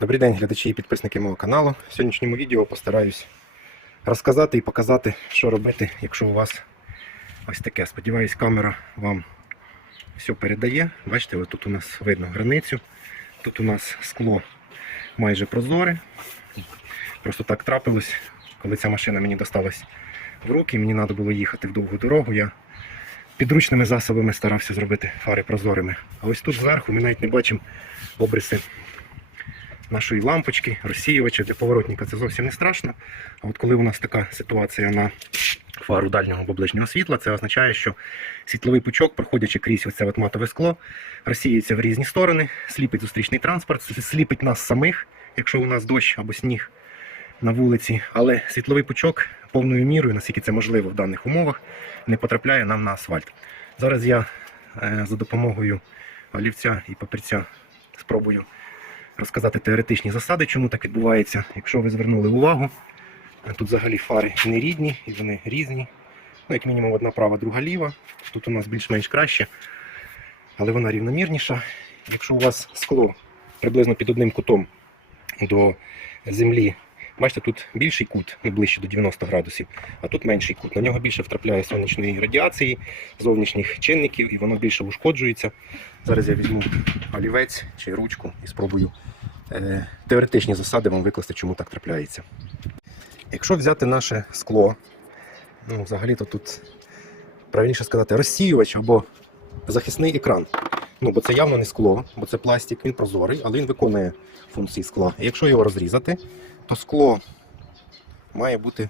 Добрий день, глядачі і підписники мого каналу. В сьогоднішньому відео постараюсь розказати і показати, що робити, якщо у вас ось таке. Сподіваюсь, камера вам все передає. Бачите, тут у нас видно границю. Тут у нас скло майже прозоре. Просто так трапилось, коли ця машина мені досталась в руки, мені треба було їхати в довгу дорогу. Я підручними засобами старався зробити фари прозорими. А ось тут зверху ми навіть не бачимо обриси нашої лампочки, розсіювача для поворотника це зовсім не страшно. А от коли у нас така ситуація на фару дальнього або ближнього світла, це означає, що світловий пучок, проходячи крізь оце от матове скло, розсіюється в різні сторони, сліпить зустрічний транспорт, сліпить нас самих, якщо у нас дощ або сніг на вулиці. Але світловий пучок повною мірою, наскільки це можливо в даних умовах, не потрапляє нам на асфальт. Зараз я е, за допомогою олівця і папірця спробую розказати теоретичні засади, чому так відбувається. Якщо ви звернули увагу, тут взагалі фари не рідні і вони різні. Ну, як мінімум, одна права, друга ліва. Тут у нас більш-менш краще, але вона рівномірніша. Якщо у вас скло приблизно під одним кутом до землі, бачите, тут більший кут, ну, ближче до 90 градусів, а тут менший кут. На нього більше втрапляє сонячної радіації, зовнішніх чинників, і воно більше ушкоджується. Зараз я візьму олівець чи ручку і спробую е, теоретичні засади вам викласти, чому так трапляється. Якщо взяти наше скло, ну, взагалі-то тут правильніше сказати розсіювач або захисний екран. Ну, бо це явно не скло, бо це пластик, він прозорий, але він виконує функції скла. І якщо його розрізати, то скло має бути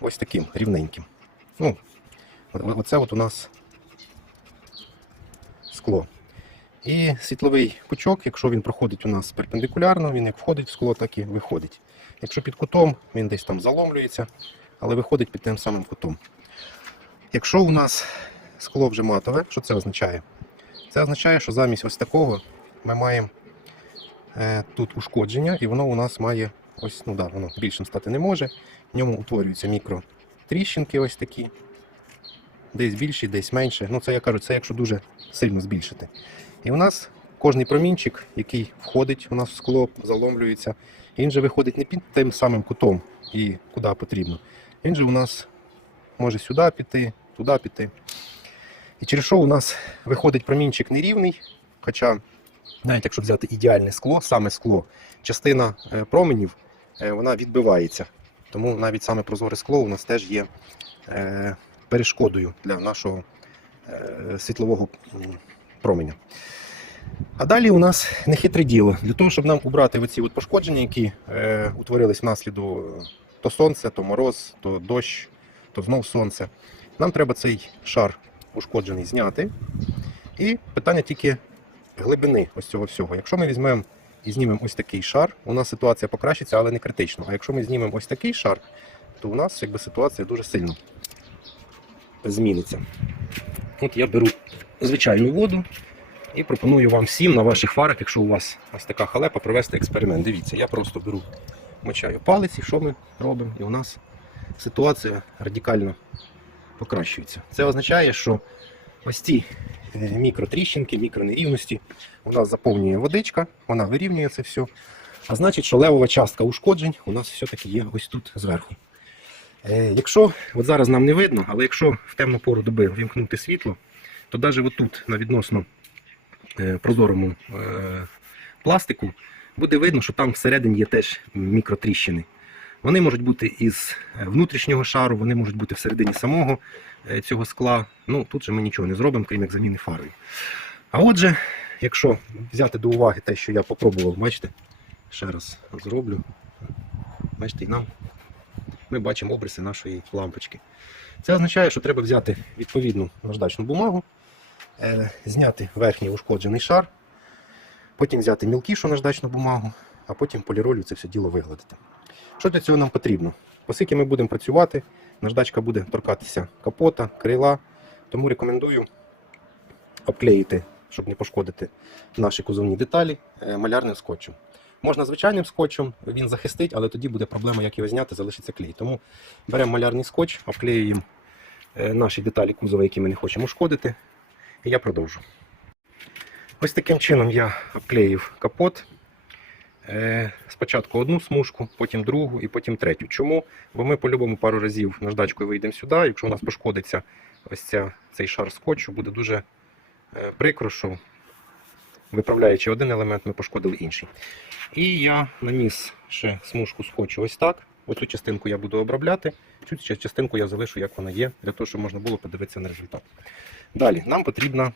ось таким рівненьким. Ну, оце от у нас скло. І світловий пучок, якщо він проходить у нас перпендикулярно, він як входить в скло, так і виходить. Якщо під кутом, він десь там заломлюється, але виходить під тим самим кутом. Якщо у нас скло вже матове, що це означає? Це означає, що замість ось такого ми маємо тут ушкодження, і воно у нас має ось, ну да, воно більшим стати не може. В ньому утворюються мікротріщинки ось такі. Десь більші, десь менше. Ну, це я кажу, це якщо дуже сильно збільшити. І у нас кожний промінчик, який входить у нас в скло, заломлюється, він же виходить не під тим самим кутом і куди потрібно. Він же у нас може сюди піти, туди піти. І через що у нас виходить промінчик нерівний, хоча, навіть якщо взяти ідеальне скло, саме скло, частина е, променів е, вона відбивається. Тому навіть саме прозоре скло у нас теж є е, перешкодою для нашого світлового променя. А далі у нас нехитре діло. Для того, щоб нам убрати оці от пошкодження, які е, утворились внаслідок то сонця, то мороз, то дощ, то знов сонце, нам треба цей шар ушкоджений зняти. І питання тільки глибини ось цього всього. Якщо ми візьмемо і знімемо ось такий шар, у нас ситуація покращиться, але не критично. А якщо ми знімемо ось такий шар, то у нас якби ситуація дуже сильно зміниться. От я беру звичайну воду і пропоную вам всім на ваших фарах, якщо у вас ось така халепа, провести експеримент. Дивіться, я просто беру, мочаю палець, і що ми робимо? І у нас ситуація радикально покращується. Це означає, що ось ці мікротріщинки, мікронерівності у нас заповнює водичка, вона вирівнює це все. А значить, що левова частка ушкоджень у нас все-таки є ось тут зверху. Е, Якщо от зараз нам не видно, але якщо в темну пору доби вімкнути світло, то навіть отут на відносно е, прозорому е, пластику буде видно, що там всередині є теж мікротріщини. Вони можуть бути із е, внутрішнього шару, вони можуть бути всередині самого е, цього скла. Ну тут же ми нічого не зробимо, крім як заміни фарою. А отже, якщо взяти до уваги те, що я попробував, бачите, ще раз зроблю. Бачите, і нам ми бачимо обриси нашої лампочки. Це означає, що треба взяти відповідну наждачну бумагу, е, зняти верхній ушкоджений шар, потім взяти мілкішу наждачну бумагу, а потім поліролью це все діло вигладити. Що для цього нам потрібно? Оскільки ми будемо працювати, наждачка буде торкатися капота, крила, тому рекомендую обклеїти, щоб не пошкодити наші кузовні деталі, е, малярним скотчем. Можна звичайним скотчем, він захистить, але тоді буде проблема, як його зняти, залишиться клей. Тому беремо малярний скотч, обклеюємо е, наші деталі кузова, які ми не хочемо шкодити. І я продовжу. Ось таким чином я обклеїв капот. Е, Спочатку одну смужку, потім другу і потім третю. Чому? Бо ми по-любому пару разів наждачкою вийдемо сюди. Якщо у нас пошкодиться ось ця, цей шар скотчу, буде дуже е, прикро, що виправляючи один елемент, ми пошкодили інший. І я наніс ще смужку скотчу ось так. Оцю частинку я буду обробляти, цю частинку я залишу, як вона є, для того, щоб можна було подивитися на результат. Далі нам потрібна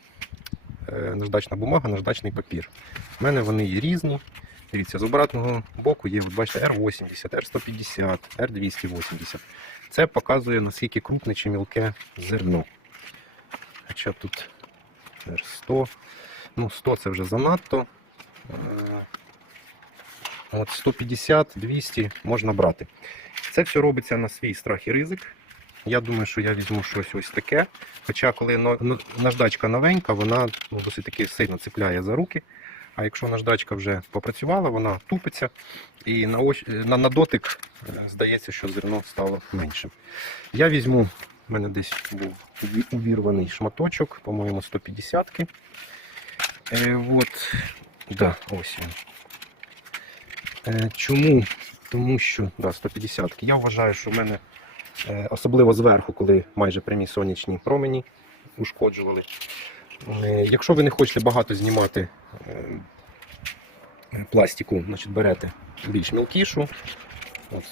е, наждачна бумага, наждачний папір. У мене вони є різні. Дивіться, з обратного боку є, бачите, R80, R150, R280. Це показує, наскільки крупне чи мілке зерно. Хоча тут R100. Ну, 100 це вже занадто. Е, От 150, 200 можна брати. Це все робиться на свій страх і ризик. Я думаю, що я візьму щось ось таке. Хоча, коли наждачка новенька, вона ну, досить таки сильно цепляє за руки. А якщо наждачка вже попрацювала, вона тупиться і на, ось, на, на дотик е, здається, що зерно стало меншим. Я візьму, в мене десь був увірваний шматочок, по-моєму, 150-ки. Е, от, да, ось він. Е, чому? Тому що, да, 150-ки. Я вважаю, що в мене е, особливо зверху, коли майже прямі сонячні промені ушкоджували. Е, Якщо ви не хочете багато знімати е, пластику, значить берете більш мілкішу. От,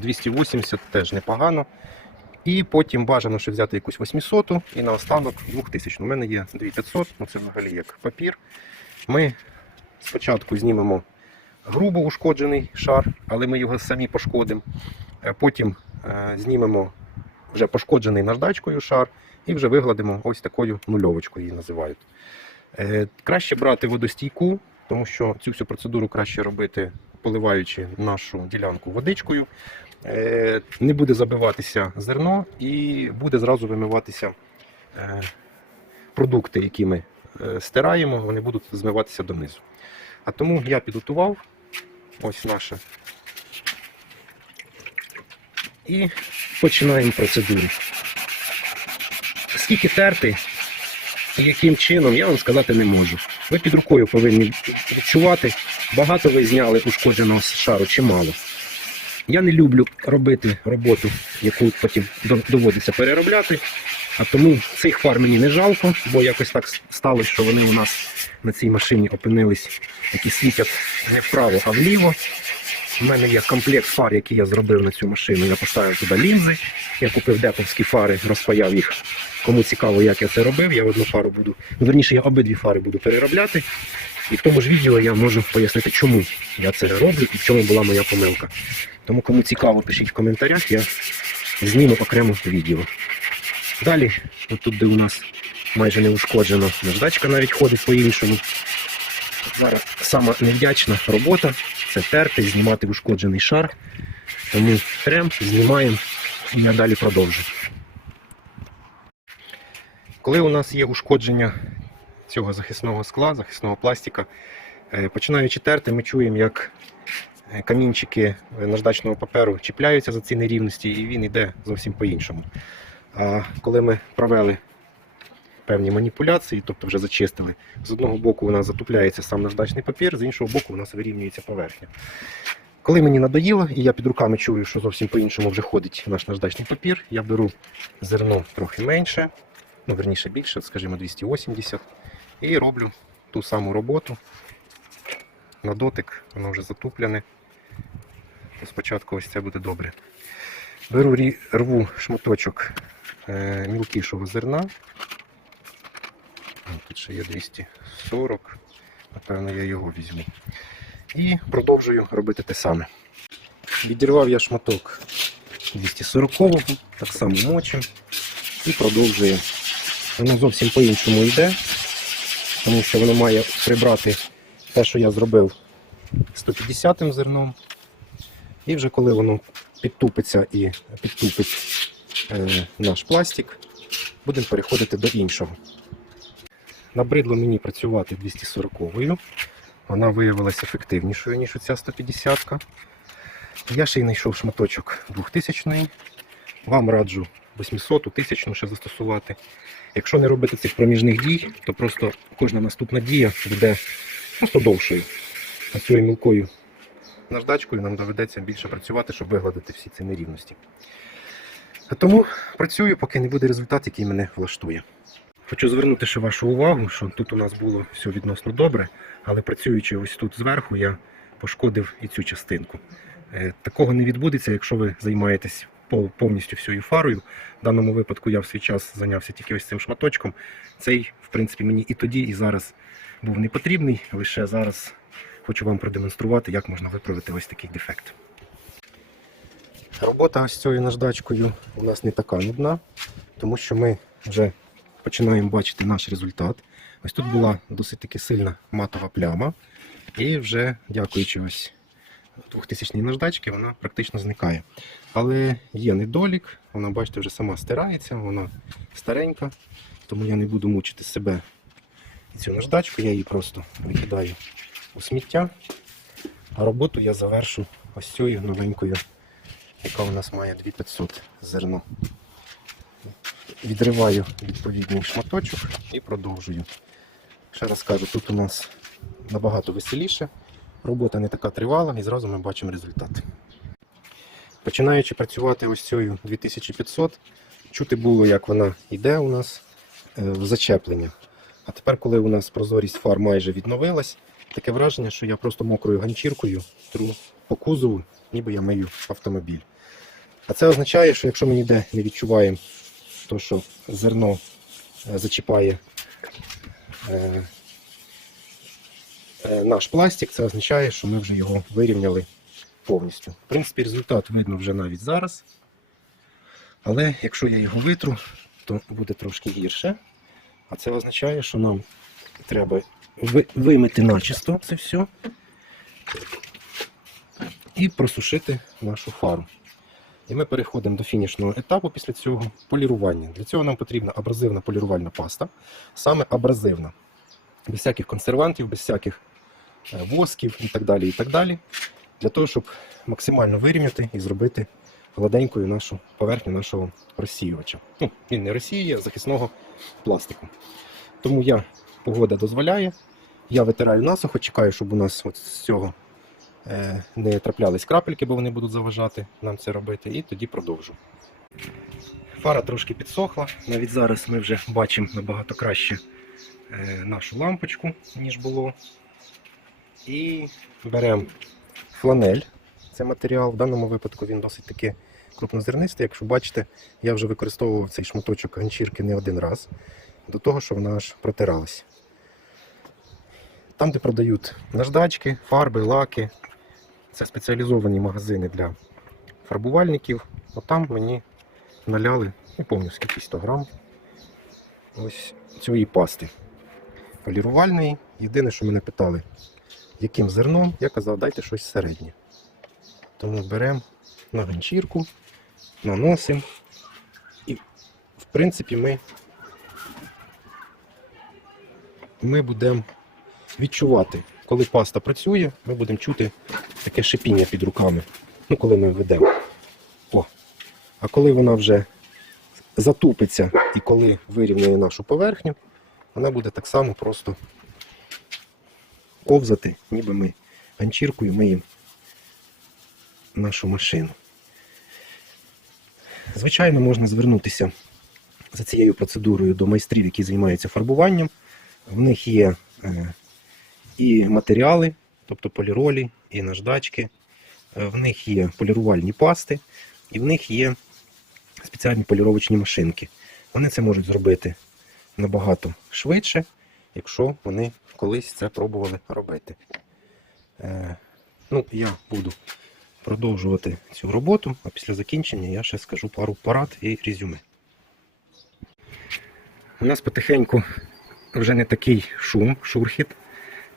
280 теж непогано. І потім бажано ще взяти якусь 800 і наостанок 2000. У мене є 2500, ну це взагалі як папір. Ми спочатку знімемо грубо ушкоджений шар, але ми його самі пошкодимо. Е, Потім знімемо вже пошкоджений наждачкою шар і вже вигладимо ось такою нульовочкою її називають. Е, Краще брати водостійку, тому що цю всю процедуру краще робити, поливаючи нашу ділянку водичкою. Е, Не буде забиватися зерно і буде зразу вимиватися е, продукти, які ми е, стираємо, вони будуть змиватися донизу. А тому я підготував ось наше. І починаємо процедуру. Скільки терти яким чином, я вам сказати не можу. Ви під рукою повинні відчувати, багато ви зняли ушкодженого шару чи мало. Я не люблю робити роботу, яку потім доводиться переробляти. А тому цих фар мені не жалко, бо якось так сталося, що вони у нас на цій машині опинились, які світять не вправо, а вліво. У мене є комплект фар, який я зробив на цю машину. Я поставив туди лінзи. Я купив деповські фари, розпаяв їх. Кому цікаво, як я це робив, я одну фару буду. Ну, верніше, я обидві фари буду переробляти. І в тому ж відео я можу пояснити, чому я це роблю і в чому була моя помилка. Тому кому цікаво, пишіть в коментарях, я зніму окремо відео. Далі, отут, де у нас майже не ушкоджено, наждачка навіть ходить по-іншому. Зараз сама невдячна робота це терти, знімати ушкоджений шар. Тому трем, знімаємо і я далі продовжу. Коли у нас є ушкодження цього захисного скла, захисного пластика, е, починаючи терти, ми чуємо, як е, камінчики наждачного паперу чіпляються за ці нерівності, і він йде зовсім по-іншому. А коли ми провели певні маніпуляції, тобто вже зачистили, з одного боку у нас затупляється сам наждачний папір, з іншого боку у нас вирівнюється поверхня. Коли мені надоїло, і я під руками чую, що зовсім по-іншому вже ходить наш наждачний папір, я беру зерно трохи менше, ну верніше більше, скажімо 280, і роблю ту саму роботу. На дотик, воно вже затуплене. Спочатку ось це буде добре. Беру рву шматочок е, мілкішого зерна. Тут ще є 240. Напевно, я його візьму. І продовжую робити те саме. Відірвав я шматок 240-го, так само мочу і продовжую. Воно зовсім по-іншому йде, тому що воно має прибрати те, що я зробив 150-м зерном. І вже коли воно підтупиться і підтупить е, наш пластик, будемо переходити до іншого. Набридло мені працювати 240-ю. Вона виявилася ефективнішою, ніж оця 150-ка. Я ще й знайшов шматочок 2000-ї. Вам раджу 800 1000 ще застосувати. Якщо не робити цих проміжних дій, то просто кожна наступна дія буде просто довшою. цією мілкою наждачкою нам доведеться більше працювати, щоб вигладити всі ці нерівності. Тому працюю, поки не буде результат, який мене влаштує. Хочу звернути ще вашу увагу, що тут у нас було все відносно добре, але працюючи ось тут зверху, я пошкодив і цю частинку. Е, Такого не відбудеться, якщо ви займаєтесь повністю всією фарою. В даному випадку я в свій час зайнявся тільки ось цим шматочком. Цей, в принципі, мені і тоді, і зараз був не потрібний. Лише зараз хочу вам продемонструвати, як можна виправити ось такий дефект. Робота з цією наждачкою у нас не така нудна, тому що ми вже починаємо бачити наш результат. Ось тут була досить таки сильна матова пляма, і вже дякуючи ось 2000 наждачки, вона практично зникає. Але є недолік, вона, бачите, вже сама стирається, вона старенька, тому я не буду мучити себе цю наждачку, я її просто викидаю у сміття. А роботу я завершу ось цією новенькою, яка у нас має 2500 зерно. Відриваю відповідний шматочок і продовжую. Ще раз кажу, тут у нас набагато веселіше, робота не така тривала і зразу ми бачимо результат. Починаючи працювати ось цією 2500, чути було, як вона йде у нас е, в зачеплення. А тепер, коли у нас прозорість фар майже відновилась, таке враження, що я просто мокрою ганчіркою тру по кузову, ніби я мию автомобіль. А це означає, що якщо ми ніде не відчуваємо то, що зерно е, зачіпає е, е, наш пластик, це означає, що ми вже його вирівняли повністю. В принципі, результат видно вже навіть зараз. Але якщо я його витру, то буде трошки гірше. А це означає, що нам треба вимити начисто це все і просушити нашу фару. І ми переходимо до фінішного етапу після цього полірування. Для цього нам потрібна абразивна полірувальна паста, саме абразивна, без всяких консервантів, без всяких е, восків і так далі. і так далі. Для того, щоб максимально вирівняти і зробити гладенькою нашу поверхню нашого розсіювача. Ну, він не розсіює, а захисного пластику. Тому я, погода дозволяє, я витираю насухо, чекаю, щоб у нас от з цього не траплялись крапельки, бо вони будуть заважати нам це робити, і тоді продовжу. Фара трошки підсохла. Навіть зараз ми вже бачимо набагато краще е, нашу лампочку, ніж було. І беремо фланель. Це матеріал. В даному випадку він досить таки крупнозернистий. Якщо бачите, я вже використовував цей шматочок ганчірки не один раз, до того, що вона аж протиралась. Там, де продають наждачки, фарби, лаки, це спеціалізовані магазини для фарбувальників. Отам мені наляли, не пам'ятаю скільки 100 грам, ось цієї пасти полірувальної. Єдине, що мене питали, яким зерном, я казав, дайте щось середнє. Тому беремо на ганчірку, наносимо. І, в принципі, ми, ми будемо відчувати, коли паста працює, ми будемо чути таке шипіння під руками, ну, коли ми ведемо. О. А коли вона вже затупиться і коли вирівняє нашу поверхню, вона буде так само просто ковзати, ніби ми ганчіркою миємо нашу машину. Звичайно, можна звернутися за цією процедурою до майстрів, які займаються фарбуванням. В них є е, і матеріали, тобто поліролі, і наждачки. Е, В них є полірувальні пасти, і в них є спеціальні поліровочні машинки. Вони це можуть зробити набагато швидше, якщо вони колись це пробували робити. Е, ну, я буду продовжувати цю роботу, а після закінчення я ще скажу пару порад і резюме. У нас потихеньку вже не такий шум, шурхіт,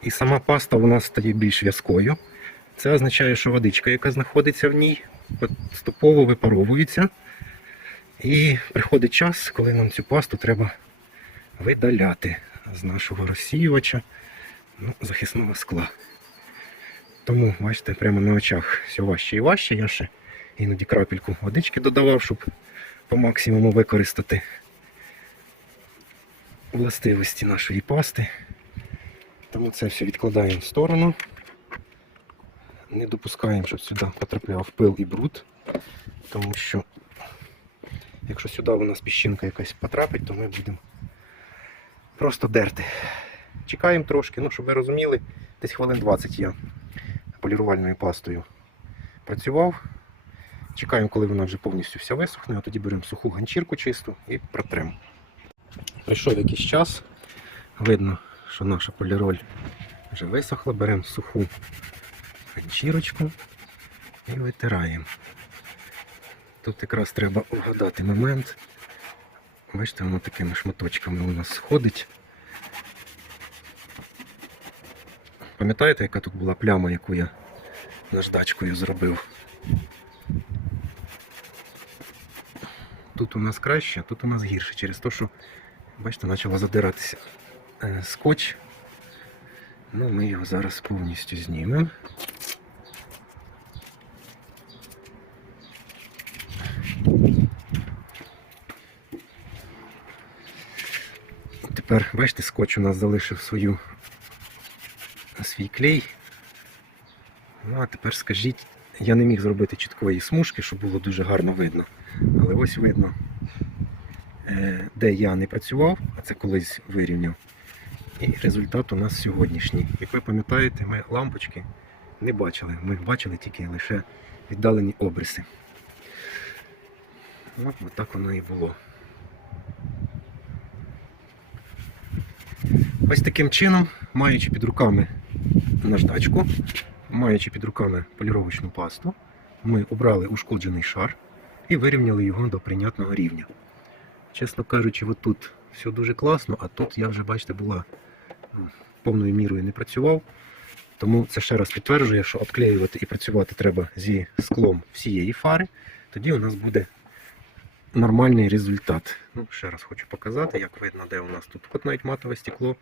і сама паста у нас стає більш в'язкою. Це означає, що водичка, яка знаходиться в ній, поступово випаровується. І приходить час, коли нам цю пасту треба видаляти з нашого розсіювача ну, захисного скла. Тому, бачите, прямо на очах все важче і важче. Я ще іноді крапельку водички додавав, щоб по максимуму використати властивості нашої пасти. Тому це все відкладаємо в сторону. Не допускаємо, щоб сюди потрапляв пил і бруд, тому що якщо сюди у нас піщинка якась потрапить, то ми будемо просто дерти. Чекаємо трошки, ну щоб ви розуміли, десь хвилин 20 я полірувальною пастою працював. Чекаємо, коли вона вже повністю вся висохне, а тоді беремо суху ганчірку чисту і протремо. Прийшов якийсь час, видно, що наша поліроль вже висохла, беремо суху ганчірочку і витираємо. Тут якраз треба вгадати момент. Бачите, воно такими шматочками у нас сходить. Пам'ятаєте, яка тут була пляма, яку я наждачкою зробив? Тут у нас краще, а тут у нас гірше, через те, що, бачите, почало задиратися скотч. Ну, ми його зараз повністю знімемо. Тепер, бачите, скотч у нас залишив свою свій клей. Ну, а тепер скажіть, я не міг зробити чіткої смужки, щоб було дуже гарно видно. Але ось видно, е, де я не працював, а це колись вирівняв. І результат у нас сьогоднішній. Як ви пам'ятаєте, ми лампочки не бачили. Ми бачили тільки лише віддалені обриси. От, от так воно і було. Ось таким чином, маючи під руками наждачку, маючи під руками поліровочну пасту, ми обрали ушкоджений шар і вирівняли його до прийнятного рівня. Чесно кажучи, от тут все дуже класно, а тут я вже, бачите, була повною мірою не працював. Тому це ще раз підтверджує, що обклеювати і працювати треба зі склом всієї фари. Тоді у нас буде нормальний результат. Ну, ще раз хочу показати, як видно, де у нас тут от навіть матове стекло.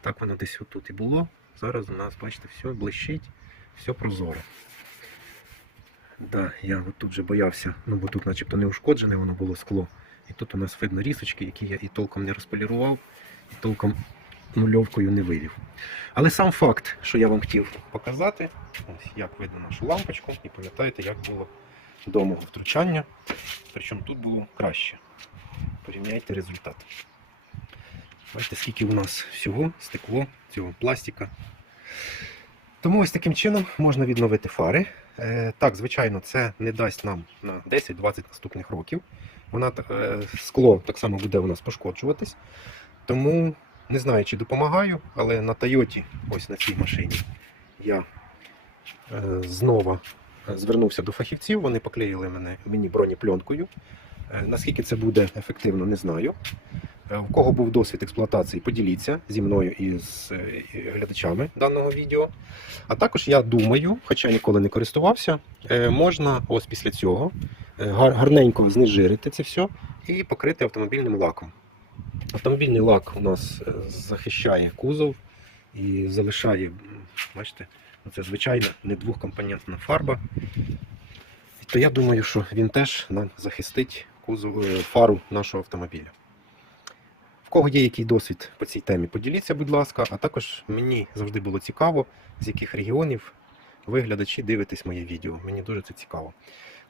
Так воно десь отут і було. Зараз у нас, бачите, все блищить, все прозоро. Да, я от тут вже боявся, ну бо тут начебто не ушкоджене воно було скло. І тут у нас видно рісочки, які я і толком не розполірував, і толком нульовкою не вивів. Але сам факт, що я вам хотів показати, ось як видно нашу лампочку, і пам'ятаєте, як було до мого втручання. Причому тут було краще. Порівняйте результат. Бачите, скільки у нас всього стекло, цього пластика. Тому ось таким чином можна відновити фари. Е, так, звичайно, це не дасть нам на 10-20 наступних років. Вона е, скло так само буде у нас пошкоджуватись. Тому не знаю, чи допомагаю, але на Тойоті, ось на цій машині, я е, знову звернувся до фахівців. Вони поклеїли мене, мені бронепленкою. Е, наскільки це буде ефективно, не знаю. Е, У кого був досвід експлуатації, поділіться зі мною і з е, глядачами даного відео. А також я думаю, хоча ніколи не користувався, е, можна ось після цього е, гар- гарненько знежирити це все і покрити автомобільним лаком. Автомобільний лак у нас е, захищає кузов і залишає, бачите, це звичайна не двохкомпонентна фарба. То я думаю, що він теж нам захистить кузов, е, фару нашого автомобіля. В кого є який досвід по цій темі, поділіться, будь ласка. А також мені завжди було цікаво, з яких регіонів ви глядачі дивитесь моє відео. Мені дуже це цікаво.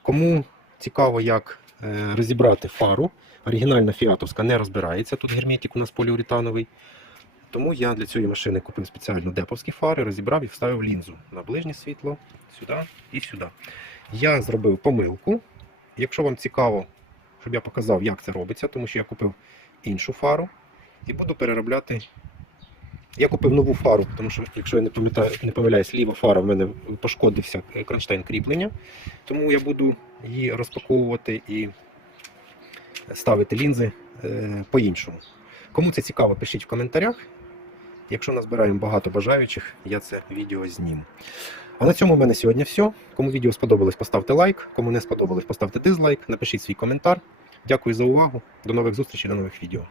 Кому цікаво, як розібрати фару, оригінальна фіатовська не розбирається. Тут герметик у нас поліуретановий. Тому я для цієї машини купив спеціально деповські фари, розібрав і вставив лінзу на ближнє світло, сюди і сюди. Я зробив помилку. Якщо вам цікаво, щоб я показав, як це робиться, тому що я купив іншу фару і буду переробляти. Я купив нову фару, тому що, якщо я не пам'ятаю, не помиляюсь, ліва фара в мене пошкодився е, кронштейн кріплення. Тому я буду її розпаковувати і ставити лінзи е, по-іншому. Кому це цікаво, пишіть в коментарях. Якщо назбираємо багато бажаючих, я це відео зніму. А на цьому в мене сьогодні все. Кому відео сподобалось, поставте лайк. Кому не сподобалось, поставте дизлайк, напишіть свій коментар. Дякую за увагу. До нових зустрічей, до нових відео.